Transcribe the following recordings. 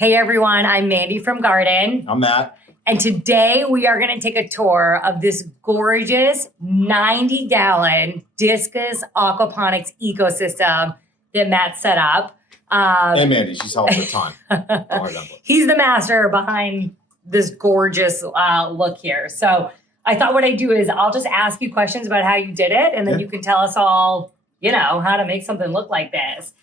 Hey everyone, I'm Mandy from Garden. I'm Matt. And today we are going to take a tour of this gorgeous 90-gallon Discus Aquaponics ecosystem that Matt set up. And Mandy, she's helped a ton. Don't worry about it. He's the master behind this gorgeous look here. So I thought what I'd do is I'll just ask you questions about how you did it, and then you can tell us all, how to make something look like this.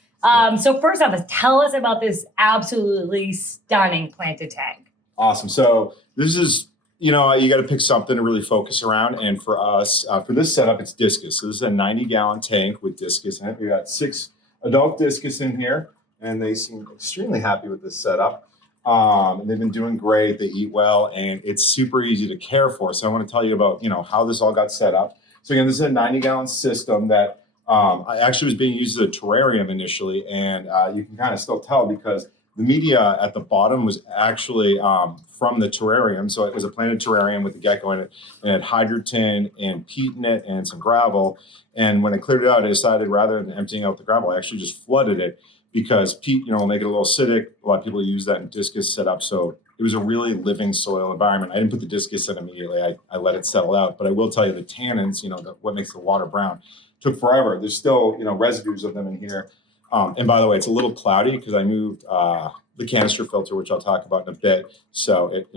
So first off, tell us about this absolutely stunning planted tank. Awesome. So this is, you got to pick something to really focus around. And for us, for this setup, it's Discus. So this is a 90-gallon tank with Discus in it. We got 6 adult Discus in here, and they seem extremely happy with this setup. And they've been doing great. They eat well, and it's super easy to care for. So I want to tell you about, how this all got set up. So again, this is a 90-gallon system that I actually was being used as a terrarium initially, and you can kind of still tell because the media at the bottom was actually from the terrarium. So it was a planted terrarium with the gecko in it, and it had hydrogen and peat in it and some gravel. And when I cleared it out, I decided rather than emptying out the gravel, I actually just flooded it because peat, will make it a little acidic. A lot of people use that in Discus setup. So it was a really living soil environment. I didn't put the Discus in immediately. I let it settle out. But I will tell you the tannins, what makes the water brown, took forever. There's still, residues of them in here. And by the way, it's a little cloudy because I moved the canister filter, which I'll talk about in a bit. So it,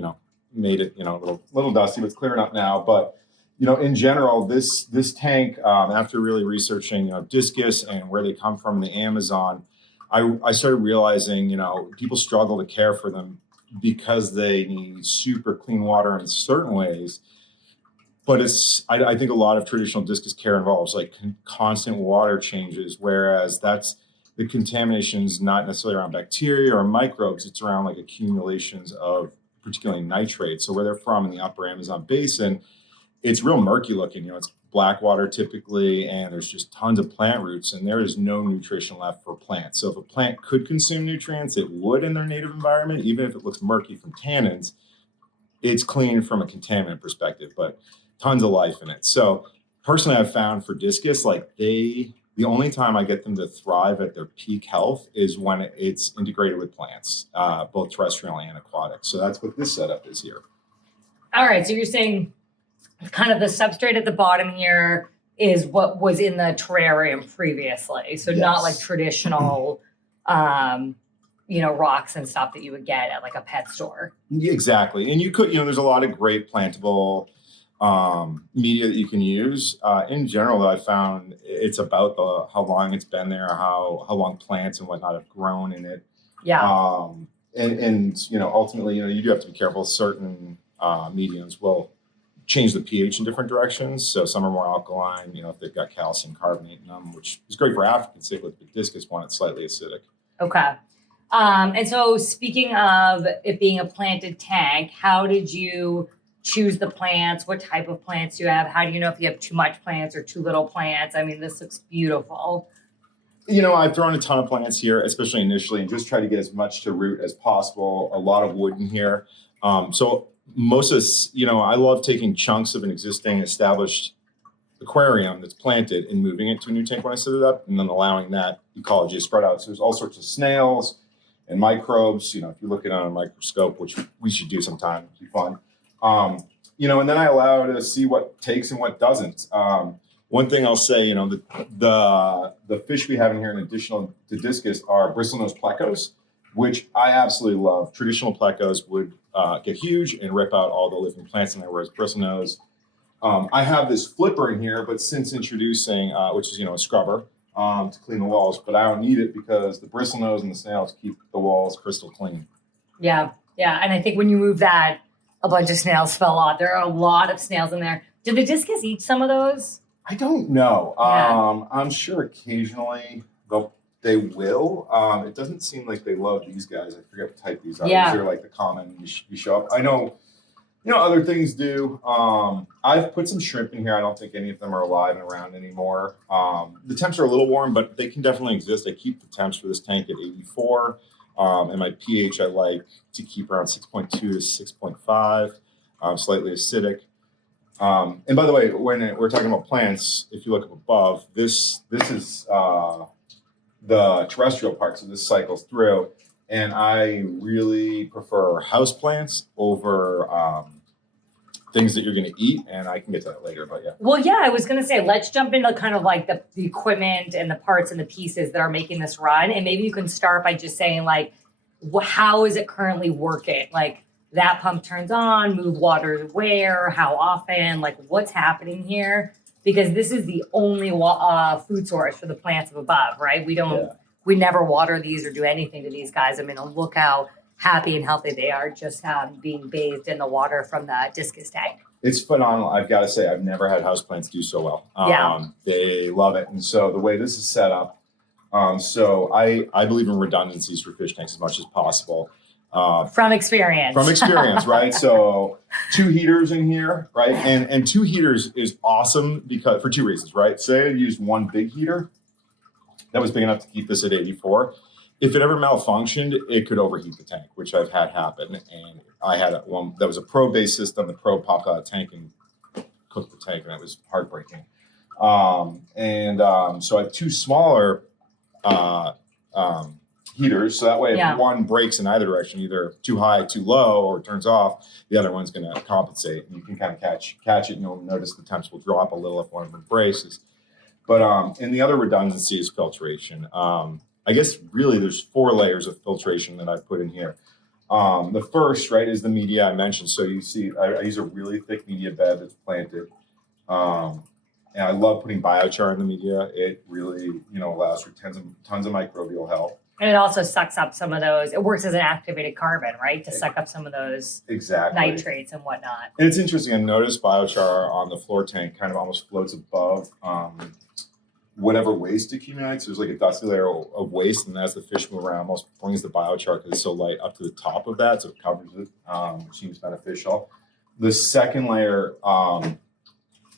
made it, a little dusty, but it's clearing up now. But, in general, this tank, after really researching, Discus and where they come from in the Amazon, I started realizing, people struggle to care for them because they need super clean water in certain ways. But I think a lot of traditional Discus care involves like constant water changes, whereas the contamination is not necessarily around bacteria or microbes. It's around like accumulations of particularly nitrates. So where they're from in the upper Amazon basin, it's real murky looking. It's black water typically, and there's just tons of plant roots, and there is no nutrition left for plants. So if a plant could consume nutrients, it would in their native environment, even if it looks murky from tannins. It's clean from a contaminant perspective, but tons of life in it. So personally, I've found for Discus, the only time I get them to thrive at their peak health is when it's integrated with plants, both terrestrial and aquatic. So that's what this setup is here. All right. So you're saying kind of the substrate at the bottom here is what was in the terrarium previously. So not like traditional, rocks and stuff that you would get at like a pet store. Exactly. And you could, there's a lot of great plantable media that you can use. In general, I found it's about how long it's been there, how long plants and whatnot have grown in it. Yeah. And ultimately, you do have to be careful. Certain mediums will change the pH in different directions. So some are more alkaline, if they've got calcium carbonate in them, which is great for African cichlid, but Discus one, it's slightly acidic. Okay. And so speaking of it being a planted tank, how did you choose the plants? What type of plants do you have? How do you know if you have too much plants or too little plants? I mean, this looks beautiful. I've thrown a ton of plants here, especially initially, and just try to get as much to root as possible. A lot of wood in here. So most of this, I love taking chunks of an existing established aquarium that's planted and moving it to a new tank when I set it up, and then allowing that ecology to spread out. So there's all sorts of snails and microbes, if you're looking on a microscope, which we should do sometime, it'd be fun. And then I allow to see what takes and what doesn't. One thing I'll say, the fish we have in here in addition to Discus are bristlenose plecos, which I absolutely love. Traditional plecos would get huge and rip out all the living plants in there, whereas bristlenose, I have this flipper in here, but since introducing, which is, a scrubber to clean the walls, but I don't need it because the bristlenose and the snails keep the walls crystal clean. Yeah. Yeah. And I think when you move that, a bunch of snails fell off. There are a lot of snails in there. Did the Discus eat some of those? I don't know. Yeah. I'm sure occasionally they will. It doesn't seem like they love these guys. I forget what type these are. Yeah. These are like the common you show up. I know, other things do. I've put some shrimp in here. I don't think any of them are alive and around anymore. The temps are a little warm, but they can definitely exist. I keep the temps for this tank at 84. And my pH I like to keep around 6.2 to 6.5, slightly acidic. And by the way, when we're talking about plants, if you look up above, this is the terrestrial part, so this cycles through. And I really prefer houseplants over things that you're going to eat. And I can get to that later, but yeah. Well, yeah, I was going to say, let's jump into kind of like the equipment and the parts and the pieces that are making this run. And maybe you can start by just saying like, how is it currently working? Like that pump turns on, move water where, how often, like what's happening here? Because this is the only food source for the plants of above, right? We never water these or do anything to these guys. I mean, look how happy and healthy they are just being bathed in the water from the Discus tank. It's phenomenal. I've got to say, I've never had houseplants do so well. They love it. And so the way this is set up, so I believe in redundancies for fish tanks as much as possible. From experience. Right? So 2 heaters in here, right? And 2 heaters is awesome because for 2 reasons, right? Say I used 1 big heater that was big enough to keep this at 84. If it ever malfunctioned, it could overheat the tank, which I've had happen. And I had one that was a Pro-based system. The Pro popped out of the tank and cooked the tank, and it was heartbreaking. So I have 2 smaller heaters, so that way if one breaks in either direction, either too high, too low, or turns off, the other one's going to compensate, and you can kind of catch it, and you'll notice the temps will drop a little if one of them breaks. But and the other redundancy is filtration. I guess really there's 4 layers of filtration that I put in here. The first, right, is the media I mentioned. So you see, I use a really thick media bed that's planted. And I love putting biochar in the media. It really, allows for tons of microbial health. And it also sucks up some of those. It works as an activated carbon, right? To suck up some of those nitrates and whatnot. And it's interesting. I noticed biochar on the floor tank kind of almost floats above whatever waste accumulates. There's like a dusty layer of waste, and as the fish move around, almost brings the biochar because it's so light up to the top of that, so it covers it, which seems beneficial. The second layer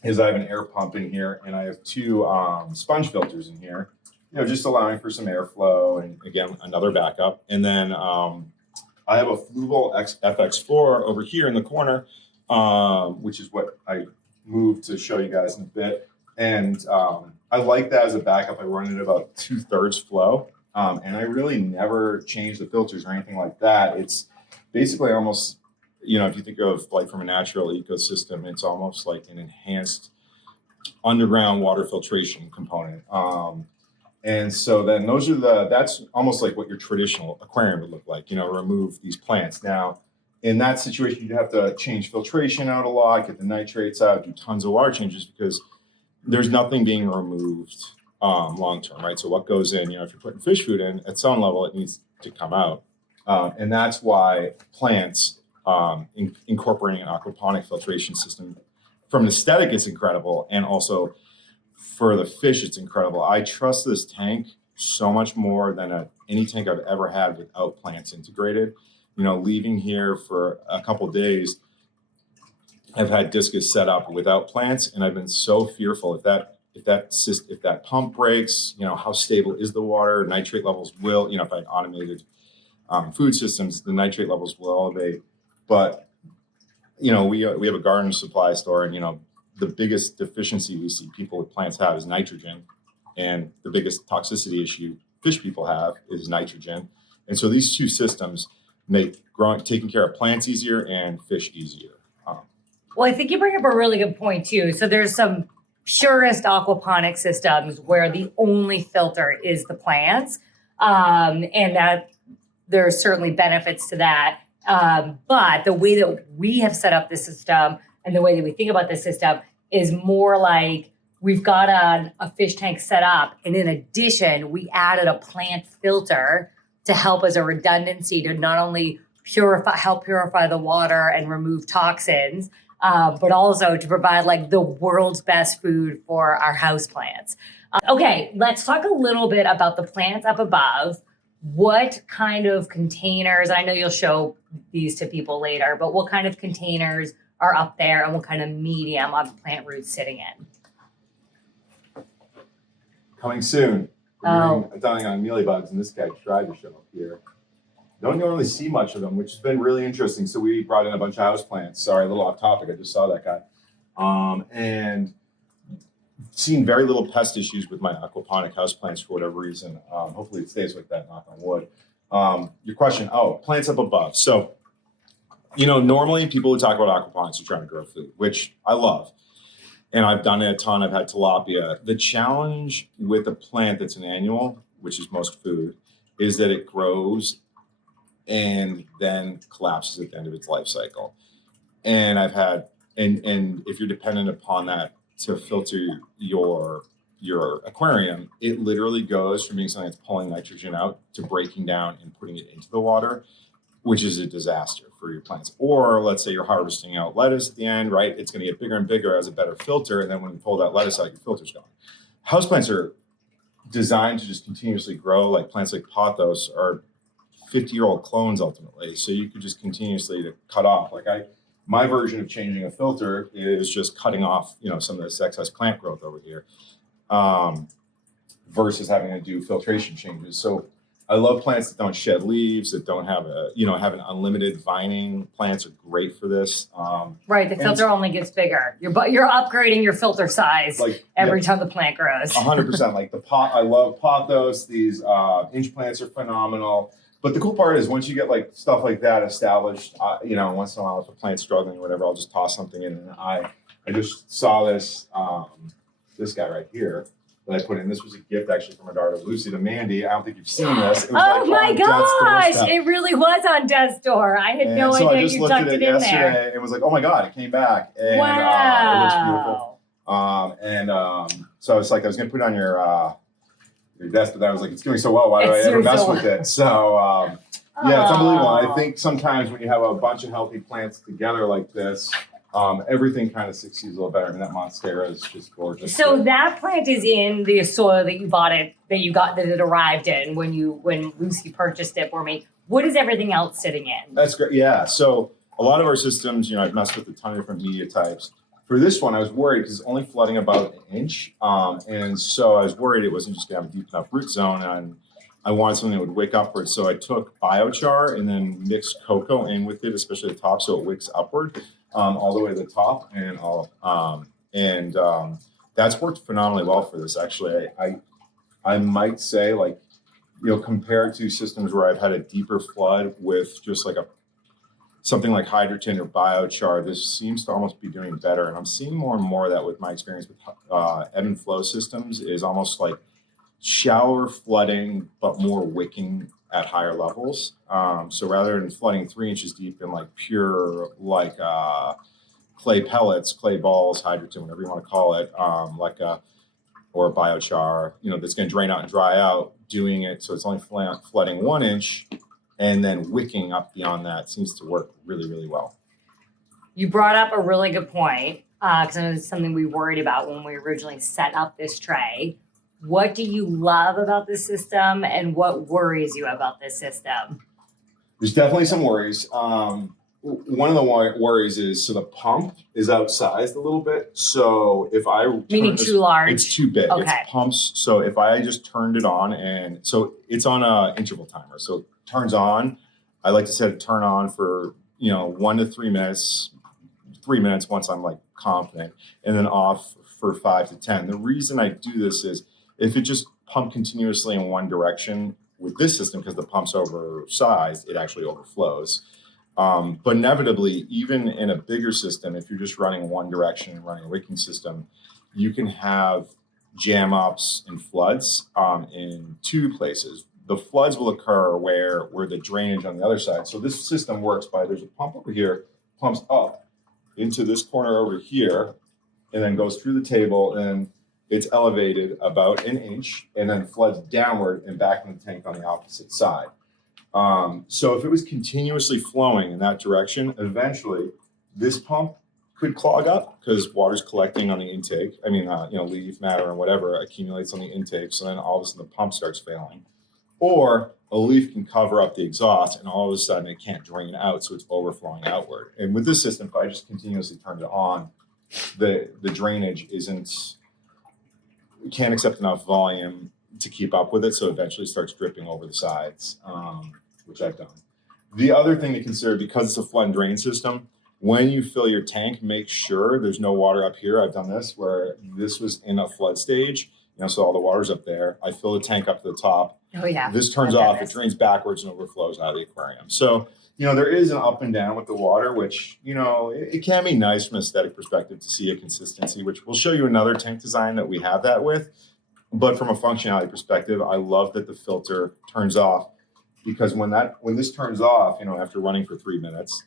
is I have an air pump in here, and I have 2 sponge filters in here, just allowing for some airflow, and again, another backup. And then I have a Fluval FX4 over here in the corner, which is what I moved to show you guys in a bit. And I like that as a backup. I run it about 2/3 flow, and I really never change the filters or anything like that. It's basically almost, if you think of like from a natural ecosystem, it's almost like an enhanced underground water filtration component. And so then that's almost like what your traditional aquarium would look like, remove these plants. Now, in that situation, you'd have to change filtration out a lot, get the nitrates out, do tons of water changes because there's nothing being removed long-term, right? So what goes in, if you're putting fish food in, at some level, it needs to come out. And that's why plants, incorporating an aquaponic filtration system, from an aesthetic, it's incredible. And also for the fish, it's incredible. I trust this tank so much more than any tank I've ever had without plants integrated. Leaving here for a couple of days, I've had Discus set up without plants, and I've been so fearful if that pump breaks, how stable is the water? Nitrate levels will, if I had automated food systems, the nitrate levels will elevate. But we have a garden supply store, and the biggest deficiency we see people with plants have is nitrogen, and the biggest toxicity issue fish people have is nitrogen. And so these 2 systems make taking care of plants easier and fish easier. Well, I think you bring up a really good point too. So there's some purest aquaponic systems where the only filter is the plants, and that there are certainly benefits to that. But the way that we have set up the system and the way that we think about the system is more like we've got a fish tank set up, and in addition, we added a plant filter to help as a redundancy to not only help purify the water and remove toxins, but also to provide like the world's best food for our houseplants. Okay, let's talk a little bit about the plants up above. What kind of containers, I know you'll show these to people later, but what kind of containers are up there and what kind of medium are the plant roots sitting in? Coming soon. I'm dying on mealybugs, and this guy tried to show up here. Don't normally see much of them, which has been really interesting. So we brought in a bunch of houseplants. Sorry, a little off topic. I just saw that guy. And seen very little pest issues with my aquaponic houseplants for whatever reason. Hopefully it stays like that, knock on wood. Your question, plants up above. So, normally people who talk about aquaponics are trying to grow food, which I love. And I've done it a ton. I've had tilapia. The challenge with a plant that's an annual, which is most food, is that it grows and then collapses at the end of its life cycle. And I've had, and if you're dependent upon that to filter your aquarium, it literally goes from being something that's pulling nitrogen out to breaking down and putting it into the water, which is a disaster for your plants. Or let's say you're harvesting out lettuce at the end, right? It's going to get bigger and bigger as a better filter. And then when you pull that lettuce out, your filter's gone. Houseplants are designed to just continuously grow. Like plants like pothos are 50-year-old clones ultimately. So you could just continuously cut off. My version of changing a filter is just cutting off, some of this excess plant growth over here, versus having to do filtration changes. So I love plants that don't shed leaves, that don't have have an unlimited vining. Plants are great for this. Right, the filter only gets bigger. You're upgrading your filter size every time the plant grows. 100%. I love pothos. These inch plants are phenomenal. But the cool part is once you get stuff like that established, once in a while if a plant's struggling or whatever, I'll just toss something in. And I just saw this this guy right here that I put in. This was a gift actually from my daughter Lucy to Mandy. I don't think you've seen this. It was oh my gosh, it really was on death's door. I had no idea you tucked it in there. Yesterday and was like, oh my God, it came back. And it looks beautiful. So I was like, I was gonna put it on your desk, but then I was like, it's doing so well. Why do I ever mess with it? So it's unbelievable. I think sometimes when you have a bunch of healthy plants together like this, everything kind of succeeds a little better. And that monstera is just gorgeous. So that plant is in the soil that you bought it, that it arrived in when Lucy purchased it for me. What is everything else sitting in? That's great. Yeah. So a lot of our systems, I've messed with a ton of different media types. For this one, I was worried because it's only flooding about an inch. And so I was worried it wasn't just going to have a deep enough root zone. And I wanted something that would wick upward. So I took biochar and then mixed cocoa in with it, especially at the top, so it wicks upward all the way to the top. And that's worked phenomenally well for this. Actually, I might say compared to systems where I've had a deeper flood with just something like hydrogen or biochar, this seems to almost be doing better. And I'm seeing more and more of that with my experience with ebb and flow systems is almost like shallower flooding, but more wicking at higher levels. So rather than flooding 3 inches deep in pure clay pellets, clay balls, hydrogen, whatever you want to call it, or biochar, that's going to drain out and dry out, doing it so it's only flooding 1 inch. And then wicking up beyond that seems to work really, really well. You brought up a really good point, because I know it's something we worried about when we originally set up this tray. What do you love about this system, and what worries you about this system? There's definitely some worries. One of the worries is, so the pump is outsized a little bit. So if I meaning too large, it's too big. Okay. It's pumps. So if I just turned it on, and so it's on a interval timer. So it turns on. I like to set it turn on for 1 to 3 minutes. 3 minutes once I'm confident, and then off for 5 to 10. The reason I do this is if it just pumped continuously in one direction with this system, because the pump's oversized, it actually overflows. But inevitably, even in a bigger system, if you're just running one direction and running a wicking system, you can have jam ups and floods in two places. The floods will occur where the drainage on the other side. So this system works by, there's a pump over here, pumps up into this corner over here, and then goes through the table, and it's elevated about an inch, and then floods downward and back in the tank on the opposite side. So if it was continuously flowing in that direction, eventually this pump could clog up because water's collecting on the intake. I mean, leaf matter and whatever accumulates on the intake. So then all of a sudden the pump starts failing. Or a leaf can cover up the exhaust and all of a sudden it can't drain out, so it's overflowing outward. And with this system, if I just continuously turned it on, the drainage can't accept enough volume to keep up with it, so eventually it starts dripping over the sides, which I've done. The other thing to consider, because it's a flood and drain system, when you fill your tank, make sure there's no water up here. I've done this where this was in a flood stage. so all the water's up there. I fill the tank up to the top. Oh yeah. This turns I've done off, it this. drains backwards and overflows out of the aquarium. So, there is an up and down with the water, which, it can be nice from an aesthetic perspective to see a consistency, which we'll show you another tank design that we have that with. But from a functionality perspective, I love that the filter turns off, because when this turns off, after running for 3 minutes,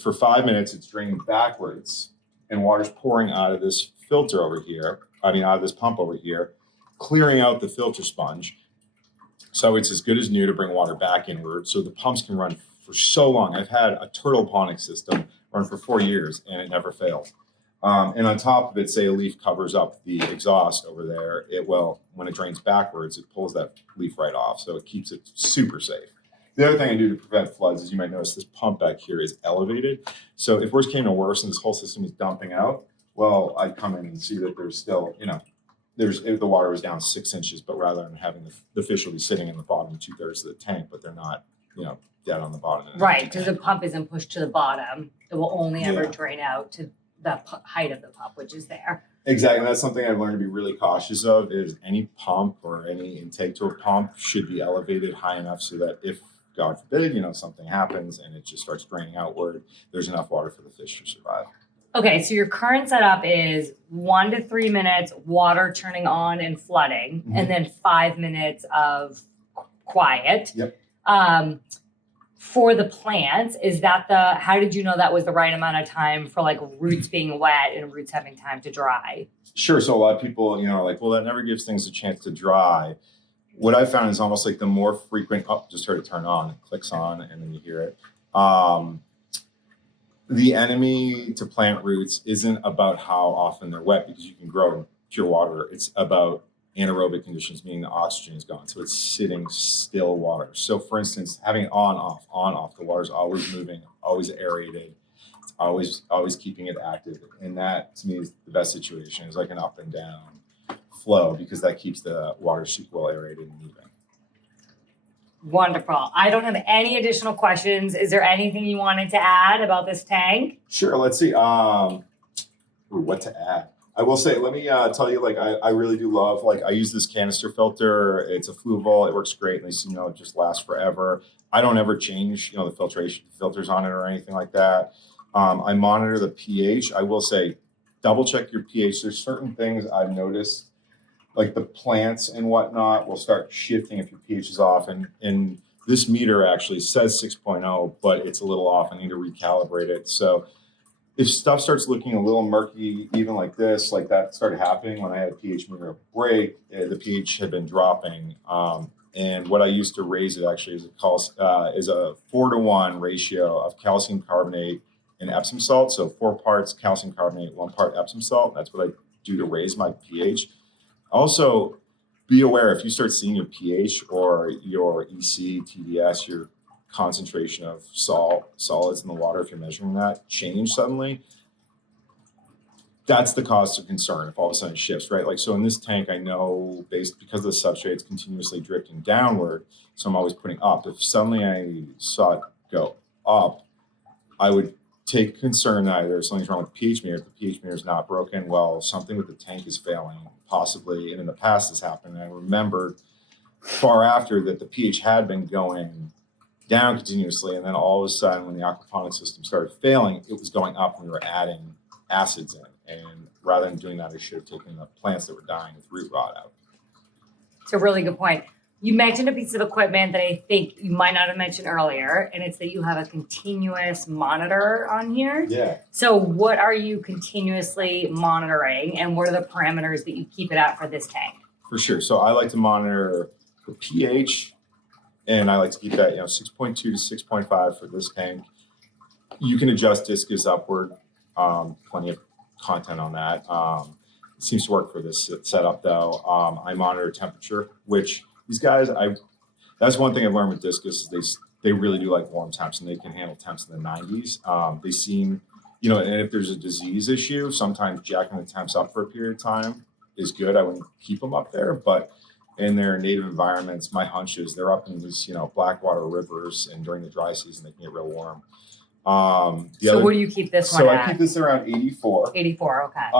for 5 minutes, it's draining backwards and water's pouring out of this filter over here. out of this pump over here, clearing out the filter sponge. So it's as good as new to bring water back inward. So the pumps can run for so long. I've had a aquaponics system run for 4 years and it never failed. And on top of it, say a leaf covers up the exhaust over there, when it drains backwards, it pulls that leaf right off. So it keeps it super safe. The other thing I do to prevent floods is, you might notice this pump back here is elevated. So if worse came to worse and this whole system is dumping out, well, I'd come in and see that there's still, the water was down 6 inches, but rather than having the fish will be sitting in the bottom 2/3 of the tank, but they're not, dead on the bottom. Right, because the pump isn't pushed to the bottom. It will only ever Yeah. drain out to the height of the pump, which is there. Exactly. That's something I've learned to be really cautious of, is any pump or any intake to a pump should be elevated high enough so that if, God forbid, something happens and it just starts draining outward, there's enough water for the fish to survive. Okay, so your current setup is 1 to 3 minutes water turning on and flooding, and then 5 minutes of quiet. Yep. For the plants, how did you know that was the right amount of time for like roots being wet and roots having time to dry? Sure. So a lot of people, are like, well, that never gives things a chance to dry. What I found is almost like the more frequent, just heard it turn on, it clicks on, and then you hear it. The enemy to plant roots isn't about how often they're wet, because you can grow in pure water. It's about anaerobic conditions, meaning the oxygen is gone. So it's sitting still water. So for instance, having it on, off, the water's always moving, always aerated. It's always keeping it active. And that to me is the best situation, is like an up and down flow, because that keeps the water super well aerated and moving. Wonderful. I don't have any additional questions. Is there anything you wanted to add about this tank? Sure. Let's see. What to add? I will say, let me tell you, I really do love, I use this canister filter. It's a Fluval. It works great. And it just lasts forever. I don't ever change, the filtration filters on it or anything like that. I monitor the pH. I will say, double check your pH. There's certain things I've noticed, like the plants and whatnot will start shifting if your pH is off. And this meter actually says 6.0, but it's a little off. I need to recalibrate it. So if stuff starts looking a little murky, even like this, like that started happening when I had a pH meter break, the pH had been dropping. And what I used to raise it actually is a 4-to-1 ratio of calcium carbonate and Epsom salt. So 4 parts calcium carbonate, 1 part Epsom salt. That's what I do to raise my pH. Also, be aware if you start seeing your pH or your EC, TDS, your concentration of solids in the water, if you're measuring that, change suddenly, that's the cause of concern if all of a sudden it shifts, right? So in this tank, I know because the substrate's continuously drifting downward, so I'm always putting up. If suddenly I saw it go up, I would take concern that either something's wrong with the pH meter. If the pH meter is not broken, well, something with the tank is failing, possibly. And in the past this happened, and I remembered far after that the pH had been going down continuously, and then all of a sudden when the aquaponics system started failing, it was going up and we were adding acids in. And rather than doing that, I should have taken the plants that were dying with root rot out. It's a really good point. You mentioned a piece of equipment that I think you might not have mentioned earlier, and it's that you have a continuous monitor on here. Yeah. So what are you continuously monitoring, and what are the parameters that you keep it at for this tank? For sure. So I like to monitor the pH, and I like to keep that 6.2 to 6.5 for this tank. You can adjust Discus upward. Plenty of content on that. It seems to work for this setup though. I monitor temperature, which these guys, that's one thing I've learned with Discus is they really do like warm temps, and they can handle temps in the 90s. They seem, and if there's a disease issue, sometimes jacking the temps up for a period of time is good. I wouldn't keep them up there, but in their native environments, my hunch is they're up in these, blackwater rivers, and during the dry season, they can get real warm. So where do you keep this one So at? I keep this around 84. 84, okay.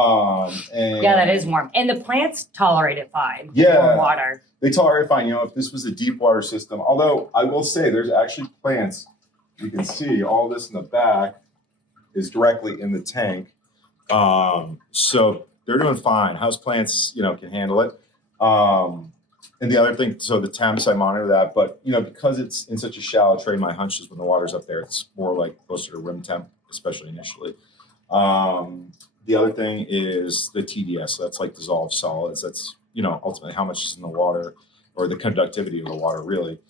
And Yeah, that is warm. And the plants tolerate it fine. Yeah. Warm water. They tolerate it fine. You know, if this was a deep water system, although I will say there's actually plants, you can see all this in the back is directly in the tank. So they're doing fine. Houseplants, you know, can handle it. And the other thing, so the temps, I monitor that, but you know, because it's in such a shallow tray, my hunch is when the water's up there, it's more like closer to room temp, especially initially. The other thing is the TDS. So that's like dissolved solids. That's, you know, ultimately how much is in the water or the conductivity of the water really.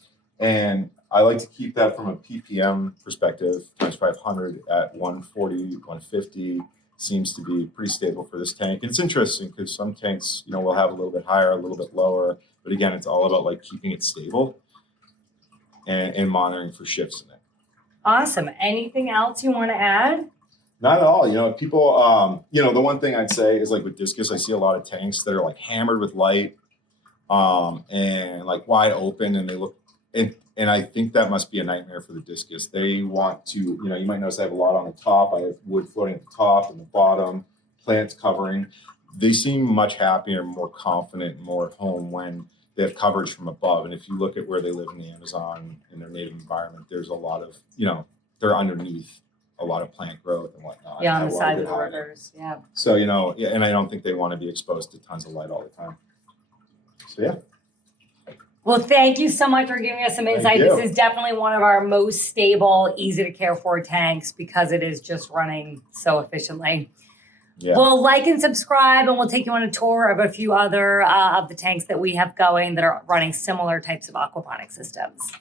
And I like to keep that from a ppm perspective, times 500 at 140, 150 seems to be pretty stable for this tank. And it's interesting because some tanks, you know, will have a little bit higher, a little bit lower, but again, it's all about like keeping it stable and monitoring for shifts in it. Awesome. Anything else you want to add? Not at all. You know, people, you know, the one thing I'd say is like with Discus, I see a lot of tanks that are like hammered with light and like wide open and they look, and I think that must be a nightmare for the Discus. They want to, you know, you might notice I have a lot on the top. I have wood floating at the top and the bottom, plants covering. They seem much happier, more confident, more at home when they have coverage from above. And if you look at where they live in the Amazon, in their native environment, there's a lot of, you know, they're underneath a lot of plant growth and whatnot. Yeah, on the side of the rivers. Yeah. So, you know, yeah, and I don't think they want to be exposed to tons of light all the time. So, yeah. Well, thank you so much for giving us some insight. you. This is definitely one of our most stable, easy to care for tanks because it is just running so efficiently. Yeah. Well, like and subscribe, and we'll take you on a tour of a few other of the tanks that we have going that are running similar types of aquaponic systems.